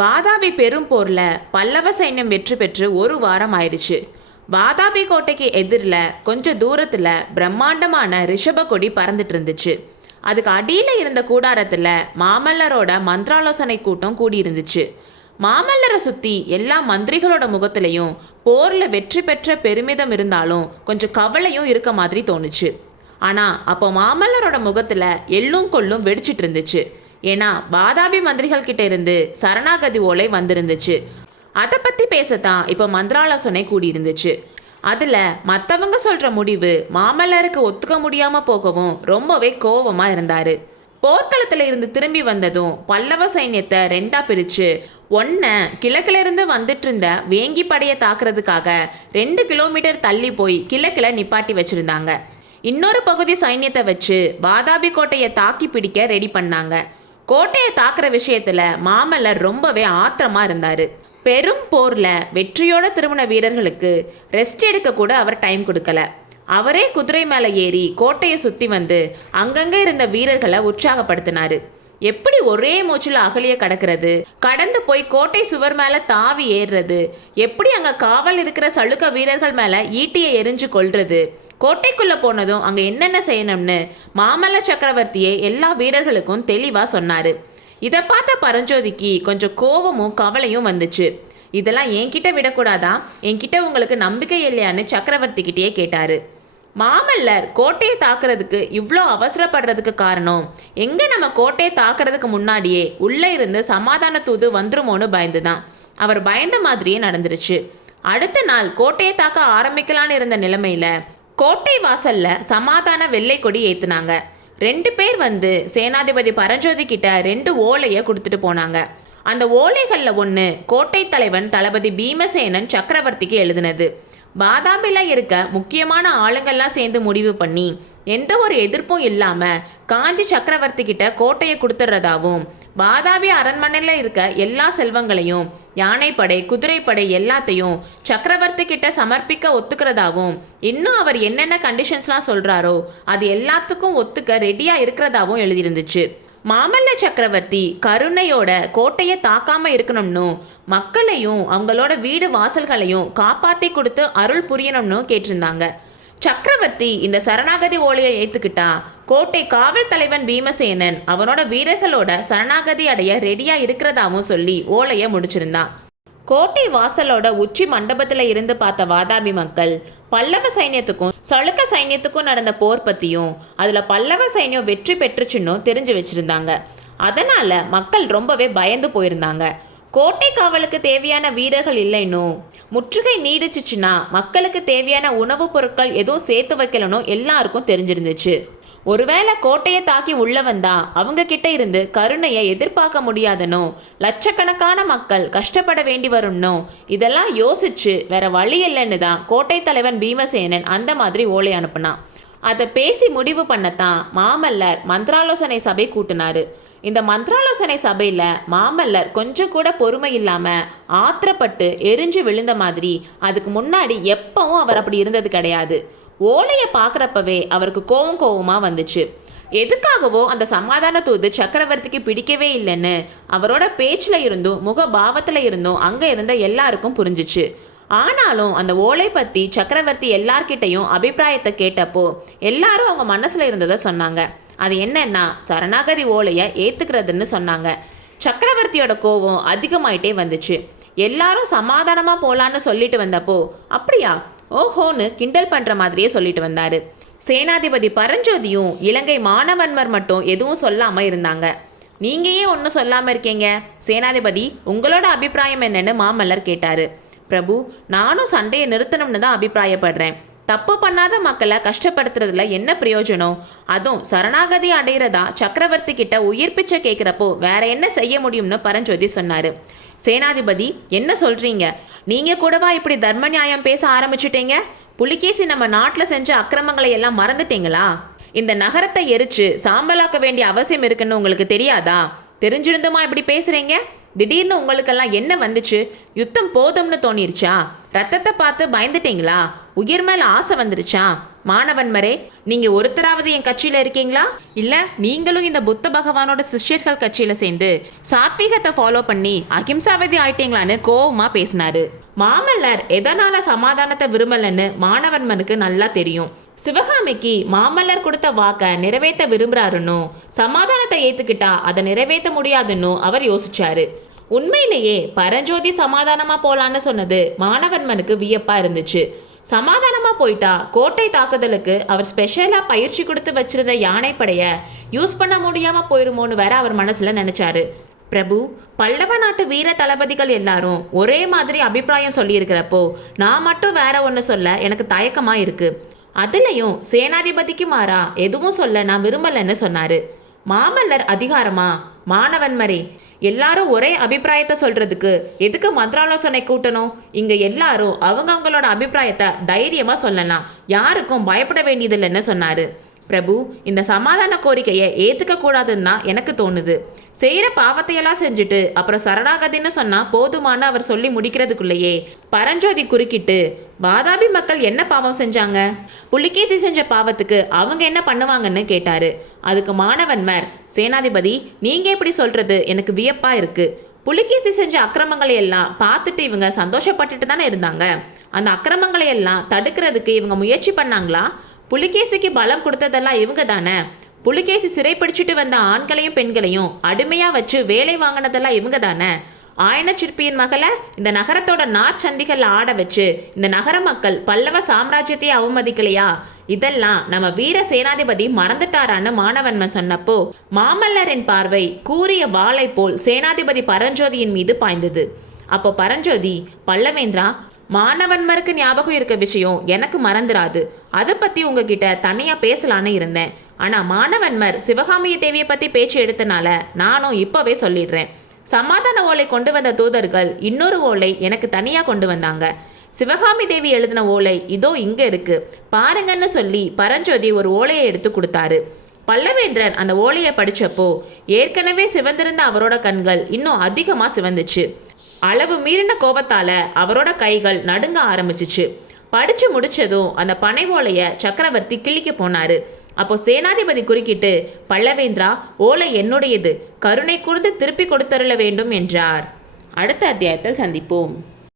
வாதாபி பெரும் போரில் பல்லவ சைன்யம் வெற்றி பெற்று ஒரு வாரம் ஆயிடுச்சு. வாதாபி கோட்டைக்கு எதிரில் கொஞ்சம் தூரத்தில் பிரம்மாண்டமான ரிஷப கொடி பறந்துட்டு இருந்துச்சு. அதுக்கு அடியில் இருந்த கூடாரத்தில் மாமல்லரோட மந்திராலோசனை கூட்டம் கூடியிருந்துச்சு. மாமல்லரை சுற்றி எல்லா மந்திரிகளோட முகத்திலையும் போரில் வெற்றி பெற்ற பெருமிதம் இருந்தாலும் கொஞ்சம் கவலையும் இருக்க மாதிரி தோணுச்சு. ஆனால் அப்போ மாமல்லரோட முகத்தில் எள்ளும் கொள்ளும் வெடிச்சிட்டு இருந்துச்சு. ஏன்னா வாதாபி மந்திரிகள் கிட்ட இருந்து சரணாகதி ஓலை வந்திருந்துச்சு. அதை பற்றி பேசத்தான் இப்போ மந்திராலோசனை கூடியிருந்துச்சு. அதில் மற்றவங்க சொல்கிற முடிவு மாமல்லருக்கு ஒத்துக்க முடியாமல் போகவும் ரொம்பவே கோவமாக இருந்தார். போர்க்களத்தில் இருந்து திரும்பி வந்ததும் பல்லவ சைன்யத்தை ரெண்டாக பிரித்து ஒன்றை கிழக்கிலிருந்து வந்துட்டு இருந்த வேங்கி படையை தாக்குறதுக்காக ரெண்டு கிலோமீட்டர் தள்ளி போய் கிழக்கில் நிப்பாட்டி வச்சுருந்தாங்க. இன்னொரு பகுதி சைன்யத்தை வச்சு வாதாபி கோட்டையை தாக்கி பிடிக்க ரெடி பண்ணாங்க. கோட்டையை தாக்குற விஷயத்துல மாமல்லர் ரொம்பவே ஆத்திரமா இருந்தாரு. பெரும் போர்ல வெற்றியோட திருமண வீரர்களுக்கு ரெஸ்ட் எடுக்க கூட அவர் டைம் கொடுக்கல. அவரே குதிரை மேலே ஏறி கோட்டையை சுற்றி வந்து அங்கங்கே இருந்த வீரர்களை உற்சாகப்படுத்தினாரு. எப்படி ஒரே மூச்சில் அகலிய கடக்கிறது கடந்து போய் கோட்டை சுவர் மேலே தாவி ஏறுறது எப்படி அங்கே காவல் இருக்கிற சளுக்க வீரர்கள் மேலே ஈட்டியை எரிஞ்சு கொள்றது கோட்டைக்குள்ளே போனதும் அங்கே என்னென்ன செய்யணும்னு மாமல்ல சக்கரவர்த்தியே எல்லா வீரர்களுக்கும் தெளிவாக சொன்னார். இதை பார்த்த பரஞ்சோதிக்கு கொஞ்சம் கோபமும் கவலையும் வந்துச்சு. இதெல்லாம் என்கிட்ட விடக்கூடாதா? என்கிட்ட உங்களுக்கு நம்பிக்கை இல்லையான்னு சக்கரவர்த்தி கிட்டேயே மாமல்லர் கோட்டையை தாக்குறதுக்கு இவ்வளோ அவசரப்படுறதுக்கு காரணம் எங்கே நம்ம கோட்டையை தாக்குறதுக்கு முன்னாடியே உள்ளே இருந்து சமாதான தூது வந்துருமோன்னு பயந்துதான். அவர் பயந்த மாதிரியே நடந்துருச்சு. அடுத்த நாள் கோட்டையை தாக்க ஆரம்பிக்கலான்னு இருந்த நிலைமையில கோட்டை வாசல்ல சமாதான வெள்ளை கொடி ஏத்துனாங்க. ரெண்டு பேர் வந்து சேனாதிபதி பரஞ்சோதி கிட்ட ரெண்டு ஓலையை கொடுத்துட்டு போனாங்க. அந்த ஓலைகளில் ஒன்று கோட்டை தலைவன் தளபதி பீமசேனன் சக்கரவர்த்திக்கு எழுதினது. பாதாமில இருக்க முக்கியமான ஆளுங்கள்லாம் சேர்ந்து முடிவு பண்ணி எந்த ஒரு எதிர்ப்பும் இல்லாமல் காஞ்சி சக்கரவர்த்தி கிட்ட கோட்டையை கொடுத்துட்றதாவும் வாதாபி அரண்மனையில் இருக்க எல்லா செல்வங்களையும் யானைப்படை குதிரைப்படை எல்லாத்தையும் சக்கரவர்த்தி கிட்ட சமர்ப்பிக்க ஒத்துக்கிறதாவும் இன்னும் அவர் என்னென்ன கண்டிஷன்ஸ்லாம் சொல்கிறாரோ அது எல்லாத்துக்கும் ஒத்துக்க ரெடியாக இருக்கிறதாவும் எழுதியிருந்துச்சு. மாமல்ல சக்கரவர்த்தி கருணையோட கோட்டையை தாக்காம இருக்கணும்னு மக்களையும் அவங்களோட வீடு வாசல்களையும் காப்பாத்தி கொடுத்து அருள் புரியணும்னு கேட்டிருந்தாங்க. சக்கரவர்த்தி இந்த சரணாகதி ஓலையை ஏத்துக்கிட்டா? கோட்டை காவல் தலைவன் பீமசேனன் அவனோட வீரர்களோட சரணாகதி அடைய ரெடியா இருக்கிறதாவும் சொல்லி ஓலையை முடிச்சிருந்தான் கோட்டை வாசலோட உச்சி மண்டபத்தில் இருந்து பார்த்த வாதாபி மக்கள் பல்லவ சைன்யத்துக்கும் சளுக்க சைன்யத்துக்கும் நடந்த போர் பற்றியும் அதில் பல்லவ சைன்யம் வெற்றி பெற்றுச்சுன்னு தெரிஞ்சு வச்சுருந்தாங்க. அதனால் மக்கள் ரொம்பவே பயந்து போயிருந்தாங்க. கோட்டை காவலுக்கு தேவையான வீரர்கள் இல்லைனோ? முற்றுகை நீடிச்சிச்சுன்னா மக்களுக்கு தேவையான உணவுப் பொருட்கள் எதுவும் சேர்த்து வைக்கலனோ எல்லாருக்கும் தெரிஞ்சிருந்துச்சு. ஒருவேளை கோட்டையை தாக்கி உள்ள வந்தா அவங்க கிட்ட இருந்து கருணையை எதிர்பார்க்க முடியாதனோ? லட்சக்கணக்கான மக்கள் கஷ்டப்பட வேண்டி வரும்னோ? இதெல்லாம் யோசிச்சு வேற வழி இல்லைன்னு தான் கோட்டை தலைவன் பீமசேனன் அந்த மாதிரி ஓலை அனுப்புனான். அதை பேசி முடிவு பண்ணத்தான் மாமல்லர் மந்திராலோசனை சபை கூட்டினாரு. இந்த மந்திராலோசனை சபையில் மாமல்லர் கொஞ்சம் கூட பொறுமை இல்லாமல் ஆத்திரப்பட்டு எரிஞ்சு விழுந்த மாதிரி அதுக்கு முன்னாடி எப்பவும் அவர் அப்படி இருந்தது கிடையாது. ஓலையை பார்க்குறப்பவே அவருக்கு கோவம் கோவமாக வந்துச்சு. எதுக்காகவோ அந்த சமாதான தூது சக்கரவர்த்திக்கு பிடிக்கவே இல்லைன்னு அவரோட பேச்சில் இருந்தும் முக பாவத்தில் இருந்தும் அங்கே இருந்த எல்லாருக்கும் புரிஞ்சிச்சு. ஆனாலும் அந்த ஓலை பற்றி சக்கரவர்த்தி எல்லார்கிட்டையும் அபிப்பிராயத்தை கேட்டப்போ எல்லாரும் அவங்க மனசில் இருந்ததை சொன்னாங்க. அது என்னன்னா சரணாகதி ஓலையை ஏற்றுக்கிறதுன்னு சொன்னாங்க. சக்கரவர்த்தியோட கோவம் அதிகமாயிட்டே வந்துச்சு. எல்லாரும் சமாதானமாக போகலான்னு சொல்லிட்டு வந்தப்போ அப்படியா? ஓஹோன்னு கிண்டல் பண்ணுற மாதிரியே சொல்லிட்டு வந்தாரு. சேனாதிபதி பரஞ்சோதியும் இலங்கை மாணவன்மர் மட்டும் எதுவும் சொல்லாமல் இருந்தாங்க. நீங்கள் ஏன் ஒன்றும் சொல்லாமல் இருக்கீங்க? சேனாதிபதி உங்களோட அபிப்பிராயம் என்னன்னு மாமல்லர் கேட்டார். பிரபு நானும் சண்டையை நிறுத்தணும்னு தான் அபிப்பிராயப்படுறேன். தப்பு பண்ணாத மக்களை கஷ்டப்படுத்துறதுல என்ன பிரயோஜனம்? அதுவும் சரணாகதி அடையிறதா? சக்கரவர்த்தி கிட்ட உயிர் பிச்சை கேட்குறப்போ வேற என்ன செய்ய முடியும்னு பரஞ்சோதி சொன்னாரு. சேனாதிபதி என்ன சொல்றீங்க? நீங்க கூடவா இப்படி தர்ம நியாயம் பேச ஆரம்பிச்சிட்டீங்க? புலிகேசி நம்ம நாட்டில் செஞ்ச அக்கிரமங்களை எல்லாம் மறந்துட்டீங்களா? இந்த நகரத்தை எரிச்சு சாம்பலாக்க வேண்டிய அவசியம் இருக்குன்னு உங்களுக்கு தெரியாதா? தெரிஞ்சிருந்துமா இப்படி பேசுறீங்க? திடீர்னு உங்களுக்கெல்லாம் என்ன வந்துச்சு? யுத்தம் போதும்னு தோணிருச்சா? ரத்தத்தை பார்த்து பயந்துட்டீங்களா? உயிர் மேல ஆசை வந்துருச்சா? மாணவன்மரே நீங்க ஒருத்தராவது என் கட்சியில இருக்கீங்களா? இல்ல நீங்களும் இந்த புத்த பகவானோட சிஷ்யர்கள் கட்சியில சேர்ந்து சாத்வீகத்தை ஃபாலோ பண்ணி அகிம்சாவதி ஆயிட்டீங்களான்னு கோவமா பேசினாரு. மாமல்லர் எதனால சமாதானத்தை விரும்பலன்னு மாணவன்மனுக்கு நல்லா தெரியும். சிவகாமிக்கு மாமல்லர் கொடுத்த வாக்க நிறைவேற்ற விரும்புறாருன்னு சமாதானத்தை ஏத்துக்கிட்டா அதை நிறைவேற்ற முடியாதுன்னு அவர் யோசிச்சாரு. உண்மையிலேயே பரஞ்சோதி சமாதானமா போலான்னு சொன்னது மாணவன்மனுக்கு வியப்பா இருந்துச்சு. சமாதானமா போயிட்டா கோட்டை தாக்குதலுக்கு அவர் ஸ்பெஷலா பயிற்சி கொடுத்து வச்சிருந்த யானைப்படைய யூஸ் பண்ண முடியாம போயிருமோன்னு வேற அவர் மனசுல நினைச்சாரு. பிரபு பல்லவ நாட்டு வீர தளபதிகள் எல்லாரும் ஒரே மாதிரி அபிப்பிராயம் சொல்லியிருக்கிறப்போ நான் மட்டும் வேற ஒன்று சொல்ல எனக்கு தயக்கமா இருக்கு. அதுலயும் சேனாதிபதிக்கு மாறா எதுவும் சொல்ல நான் விரும்பலன்னு சொன்னாரு. மாமல்லர் அதிகாரமா? மாணவன்மரே எல்லாரும் ஒரே அபிப்பிராயத்தை சொல்றதுக்கு எதுக்கு மந்திராலோசனை கூட்டணும்? இங்க எல்லாரும் அவங்கவுங்களோட அபிப்பிராயத்தை தைரியமா சொல்லலாம். யாருக்கும் பயப்பட வேண்டியதில்லைன்னு சொன்னாரு. பிரபு இந்த சமாதான கோரிக்கையை ஏற்றுக்க கூடாதுன்னு தான் எனக்கு தோணுது. செய்கிற பாவத்தையெல்லாம் செஞ்சுட்டு அப்புறம் சரணாகதின்னு சொன்னால் போதுமானு அவர் சொல்லி முடிக்கிறதுக்குள்ளேயே பரஞ்சோதி குறுக்கிட்டு வாதாபி மக்கள் என்ன பாவம் செஞ்சாங்க? புலிகேசி செஞ்ச பாவத்துக்கு அவங்க என்ன பண்ணுவாங்கன்னு கேட்டாரு. அதுக்கு மாணவன்மர் சேனாதிபதி நீங்க எப்படி சொல்றது? எனக்கு வியப்பா இருக்கு. புலிகேசி செஞ்ச அக்கிரமங்களை எல்லாம் பார்த்துட்டு இவங்க சந்தோஷப்பட்டுட்டு தானே இருந்தாங்க. அந்த அக்கிரமங்களை எல்லாம் தடுக்கிறதுக்கு இவங்க முயற்சி பண்ணாங்களா? புலிகேசிக்கு பலம் கொடுத்ததெல்லாம் இவங்க தானே புலிகேசி சிறைப்பிடிச்சிட்டு வந்த ஆண்களையும் பெண்களையும் அடிமையா வச்சு வேலை வாங்கினதெல்லாம் இவங்க தானே ஆயன சிற்பியின் மகளை இந்த நகரத்தோட நார்ச்சந்திகள் ஆட வச்சு இந்த நகர மக்கள் பல்லவ சாம்ராஜ்யத்தையே அவமதிக்கலையா? இதெல்லாம் நம்ம வீர சேனாதிபதி மறந்துட்டாரான்னு மாணவன்மன் சொன்னப்போ மாமல்லரின் பார்வை கூறிய வாளை போல் சேனாதிபதி பரஞ்சோதியின் மீது பாய்ந்தது. அப்போ பரஞ்சோதி பல்லவேந்திரா மாணவன்மருக்கு ஞாபகம் இருக்க விஷயம் எனக்கு மறந்துடாது அதை பற்றி உங்ககிட்ட தனியாக பேசலான்னு இருந்தேன். ஆனால் மாணவன்மர் சிவகாமிய தேவியை பற்றி பேச்சு எடுத்தனால நானும் இப்போவே சொல்லிடுறேன். சமாதான ஓலை கொண்டு வந்த தூதர்கள் இன்னொரு ஓலை எனக்கு தனியாக கொண்டு வந்தாங்க. சிவகாமி தேவி எழுதின ஓலை இதோ இங்கே இருக்கு. பாருங்கன்னு சொல்லி பரஞ்சோதி ஒரு ஓலையை எடுத்து கொடுத்தாரு. பல்லவேந்திரன் அந்த ஓலையை படிச்சப்போ ஏற்கனவே சிவந்திருந்த அவரோட கண்கள் இன்னும் அதிகமாக சிவந்துச்சு. அளவு மீறின கோபத்தால அவரோட கைகள் நடுங்க ஆரம்பிச்சிச்சு. படிச்சு முடிச்சதும் அந்த பனை ஓலைய சக்கரவர்த்தி கிள்ளிக்க போனாரு. அப்போ சேனாதிபதி குறுக்கிட்டு பல்லவேந்திரா ஓலை என்னுடையது. கருணை கூர்ந்து திருப்பி கொடுத்தருள வேண்டும் என்றார். அடுத்த அத்தியாயத்தில் சந்திப்போம்.